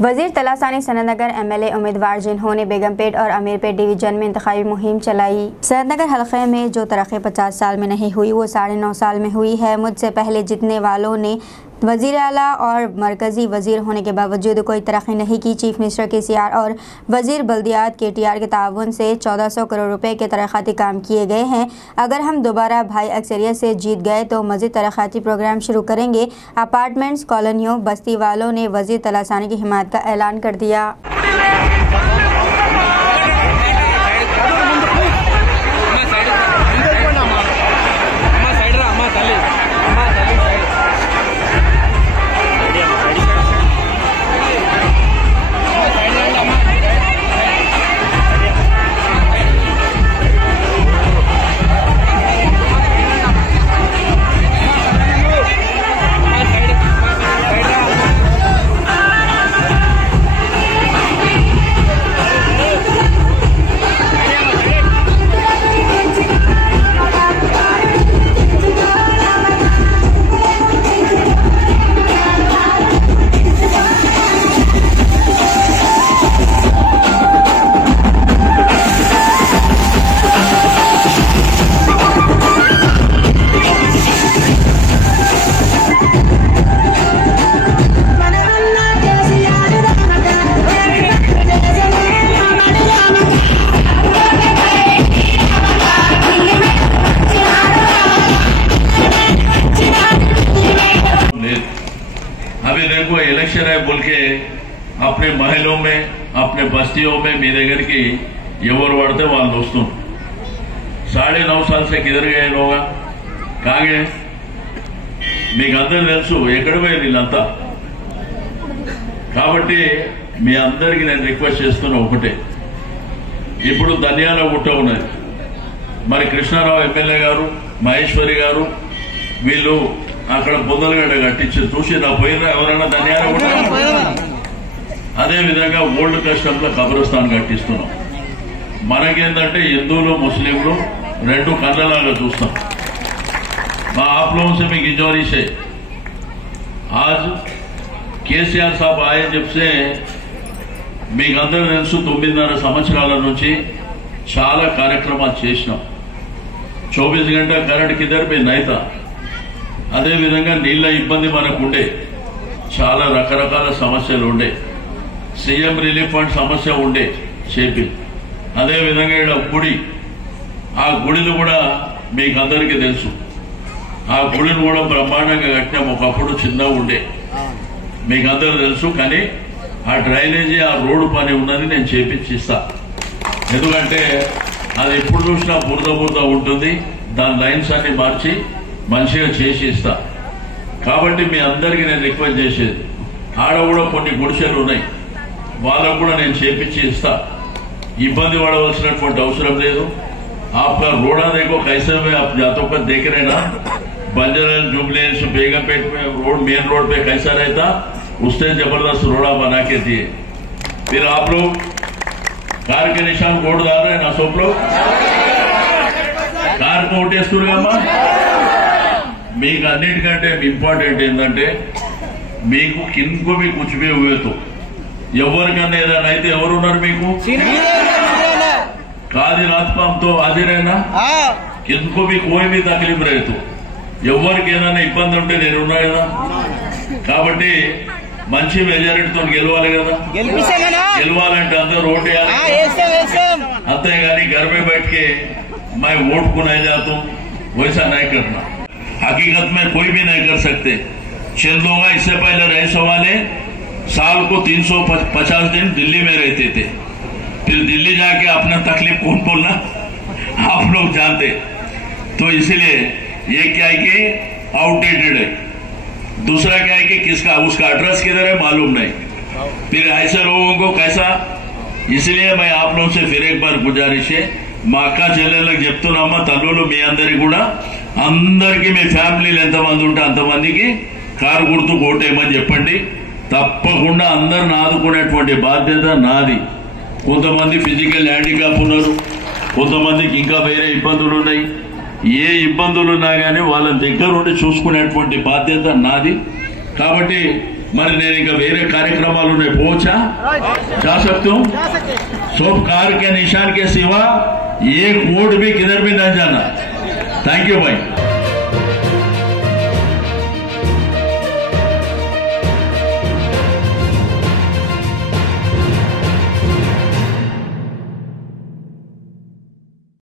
वजीर तलासानी सनतनगर एमएलए उम्मीदवार जिन्होंने बेगमपेट और अमीरपेट डिवीजन में इंतखाबी मुहिम चलाई। सनतनगर हलके में जो तरक्की 50 साल में नहीं हुई वो 9.5 साल में हुई है। मुझसे पहले जितने वालों ने वज़ीर आला और मरकज़ी वज़ीर होने के बावजूद कोई तरक्की नहीं की। चीफ मिनिस्टर केसीआर और वज़ीर बल्दियात केटीआर के ताउन से 1400 करोड़ रुपए के तरक्याती काम किए गए हैं। अगर हम दोबारा भाई अक्सरियत से जीत गए तो मज़ीद तरक्याती प्रोग्राम शुरू करेंगे। अपार्टमेंट्स कॉलोनियों बस्ती वालों ने वज़ीर तलासानी की हिमायत का ऐलान कर दिया। अभी देखो इलेक्शन है बोल के अपने महलों में अपने बस्तियों में मेरे घर की एवर पड़ते वाल दोस्तों 9.5 साल से किधर गए लोग कहाँ गए మీకు అందరూ తెలుసు ఎక్కడ పోయి వీళ్ళంతా కాబట్టి మీ అందరికీ నేను రిక్వెస్ట్ చేస్తున్నా ఒకటే ఇప్పుడు ధన్యాల గుట్ట ఉన్నది మరి కృష్ణారావు ఎమ్మెల్యే గారు మహేశ్వరి గారు వీళ్ళు అక్కడ బొందలగడ్డ కట్టించి చూసి నా పోయినా ఎవరైనా ధన్యాల గుట్ట అదే విధంగా ఓల్డ్ కస్టమ్ లో కబ్రస్థాన్ కట్టిస్తున్నాం మనకేందంటే హిందువులు ముస్లింలు రెండు కళ్ళలాగా చూస్తాం आप लोगों से मैं गुजारिश है आज केसीआर साहब आए जब से మీకు అందరూ తెలుసు 9.5 సంవత్సరాల నుంచి చాలా కార్యక్రమాలు చేశాం 24 గంటల కరెంట్ కిదర్ पे नहीं था అదే విధంగా నీళ్ళ ఇబ్బంది మనకు ఉండే చాలా రకరకాల సమస్యలు ఉండే సీఎం రిలీఫ్ ఫండ్ సమస్య ఉండే చేపి అదే విధంగా ఇక్కడ గుడి ఆ గుడిలు కూడా మీకు అందరికీ తెలుసు ఆ గుడిని కూడా బ్రహ్మాండంగా కట్టినాం ఒకప్పుడు చిన్నగా ఉండే మీకు అందరూ తెలుసు కానీ ఆ డ్రైనేజీ ఆ రోడ్డు పని ఉన్నది నేను చేపించిస్తా ఎందుకంటే అది ఎప్పుడు చూసినా బురద ఉంటుంది దాని లైన్స్ అన్ని మార్చి మంచిగా చేసి ఇస్తా కాబట్టి మీ అందరికీ నేను రిక్వెస్ట్ చేసేది ఆడ కూడా కొన్ని గుడిసెలు ఉన్నాయి వాళ్ళకు కూడా నేను చేపించి ఇస్తా ఇబ్బంది పడవలసినటువంటి అవసరం లేదు आपका रोड़ा देखो कैसे में आप जातों पर देख रहे ना बंजरन जुबलेंस बेगमपेट में रोड मेन रोड पे कैसा रहता उससे जबरदस्त रोड़ा बना के दिए फिर आप लोग कार के निशान वोट डाल रहे हैं ना सब लोग कार को ఓటేస్తురుగమ్మా మీకు అన్నిటికంటే ఇంపార్టెంట్ ఏంటంటే మీకు కిందకు भी कुछ भी हुए तो ఎవరికన్నా ఏదైనా అయితే ఎవరు ఉన్నారు మీకు कादी रात को हम तो हाजिर है ना किनको भी कोई भी तकलीफ रहे तो ఎవరికి ఏదైనా ఇబ్బంది ఉంటే నేనున్నా కదా కాబట్టి మంచి మెజారిటీతో గెలవాలి కదా గెలవాలంటే అందరూ ఓటు వేయాలి అంతేగాని घर में बैठ के मैं वोट को नहीं जाता हूं वैसा नहीं करना हकीकत में कोई भी नहीं कर सकते चल दूंगा इससे पहले रईस वाले साल को 350 दिन दिल्ली में रहते थे फिर दिल्ली जाके अपना तकलीफ कौन बोलना आप लोग जानते तो इसलिए ये क्या है कि आउटडेटेड है दूसरा क्या है कि किसका उसका एड्रेस किधर है मालूम नहीं फिर ऐसे लोगों को कैसा इसलिए मैं आप लोगों से फिर एक बार गुजारिश है మా అక్క చెల్లెళ్ళకి చెప్తున్నామా తల్లులు మీ అందరికి కూడా అందరికి మీ ఫ్యామిలీలు ఎంతమంది ఉంటే అంతమందికి కారు గుర్తు ఓటేయమని చెప్పండి తప్పకుండా అందరిని ఆదుకునేటువంటి బాధ్యత నాది కొంతమంది ఫిజికల్ హ్యాండిక్యాప్ ఉన్నారు కొంతమందికి ఇంకా వేరే ఇబ్బందులు ఉన్నాయి ఏ ఇబ్బందులు ఉన్నా గానీ వాళ్ళ దగ్గర ఉండి చూసుకునేటువంటి బాధ్యత నాది కాబట్టి మరి నేను ఇంకా వేరే కార్యక్రమాలు ఉన్నాయి పోవచ్చా जा सकते हूँ शुभ कार के निशान के सिवा एक वोट भी किधर भी न जाना थैंक यू भाई